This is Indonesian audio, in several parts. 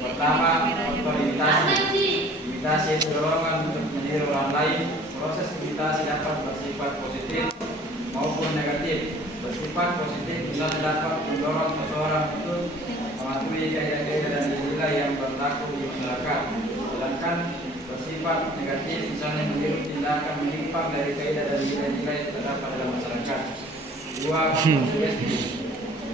Pertama, faktor imitasi. Imitasi itu dorongan untuk meniru orang lain. Proses imitasi dapat bersifat positif maupun negatif. Bersifat positif misalnya dapat mendorong seseorang untuk mematuhi kaidah-kaidah dan nilai yang berlaku di masyarakat. Sedangkan bersifat negatif misalnya meniru tindakan menyimpang dari kaidah dan nilai-nilai yang terdapat dalam masyarakat. Dua, sugesti.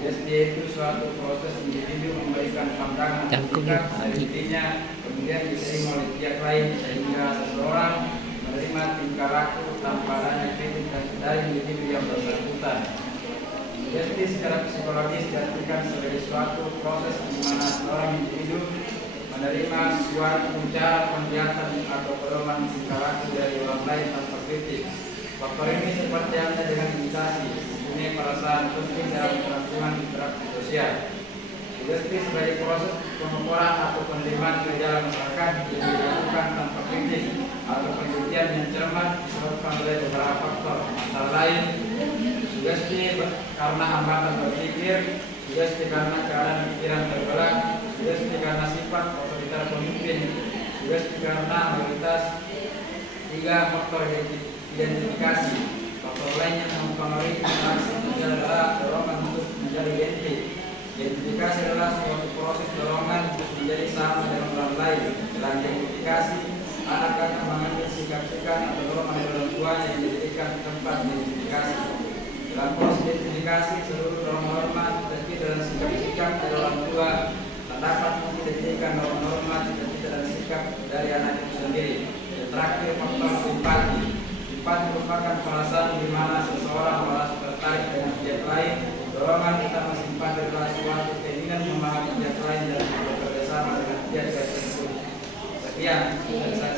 Sugesti itu suatu proses individu memberikan pandangan atau sikap dari dirinya kemudian diterima oleh pihak lain sehingga seseorang menerima tingkah laku tanpa adanya kritik dari individu yang bersangkutan. Sugesti secara psikologis diartikan sebagai suatu proses di mana seorang individu menerima suatu cara penglihatan atau pedoman tingkah laku dari orang lain tanpa kritik. Faktor ini seperti halnya dengan imitasi, mempunyai perasaan penting dalam kelangsungan interaksi sosial. Sugesti sebagai proses pengukuran atau penerimaan kerja masyarakat yang dilakukan tanpa kritik atau penelitian yang cermat disebabkan oleh beberapa faktor, antara lain sugesti karena hambatan berpikir, sugesti karena keadaan pikiran terbelah, sugesti karena sifat otoriter pemimpin, sugesti karena mayoritas. Tiga, faktor identifikasi. Faktor lain yang mempengaruhi interaksi sosial adalah dorongan untuk menjadi identik. Identifikasi adalah suatu proses dorongan untuk menjadi sama dengan orang lain. Dalam identifikasi, anak akan mengambil sikap-sikap atau dorongan dari orang tuanya yang dijadikan tempat identifikasi. Dalam proses identifikasi, seluruh norma-norma terjadi dalam sikap-sikap dari orang tua dapat menjadikan norma-norma cita-cita dan sikap dari anak itu sendiri. Dan terakhir, faktor simpati. Simpati merupakan perasaan di mana seseorang merasa tertarik dengan pihak lain. Dorongan utama simpati adalah suatu keinginan memahami pihak lain dan bekerja sama dengan pihak tersebut. Sekian dari saya.